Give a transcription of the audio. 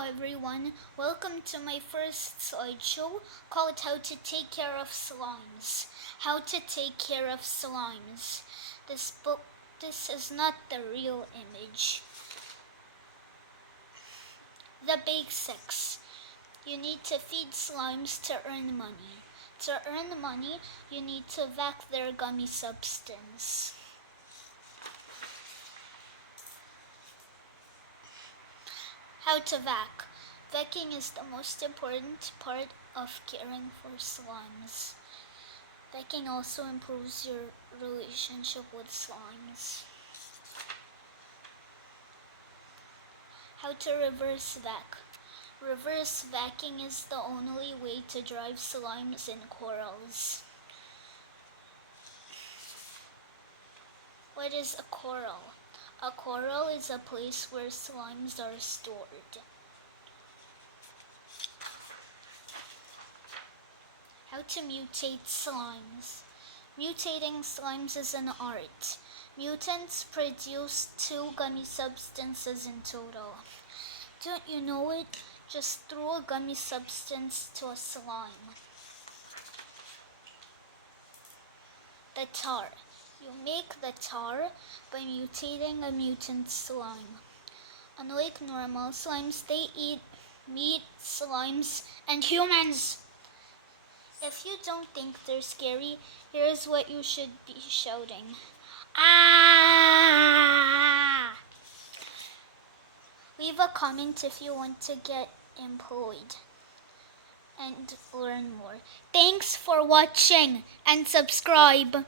Hello everyone, welcome to my first slideshow called How to Take Care of Slimes. How to take care of slimes. This is not the real image. The basics. You need to feed slimes to earn money. To earn money, you need to vac their gummy substance. How to vac. Vacuuming is the most important part of caring for slimes. Vacuuming also improves your relationship with slimes. How to reverse vac. Reverse vacuuming is the only way to drive slimes in corals. What is a coral? A coral is a place where slimes are stored. How to mutate slimes. Mutating slimes is an art. Mutants produce 2 gummy substances in total. Don't you know it? Just throw a gummy substance to a slime. The tar. You make the tar by mutating a mutant slime. Unlike normal slimes, they eat meat, slimes, and humans. If you don't think they're scary, here's what you should be shouting. Ah! Leave a comment if you want to get employed and learn more. Thanks for watching and subscribe.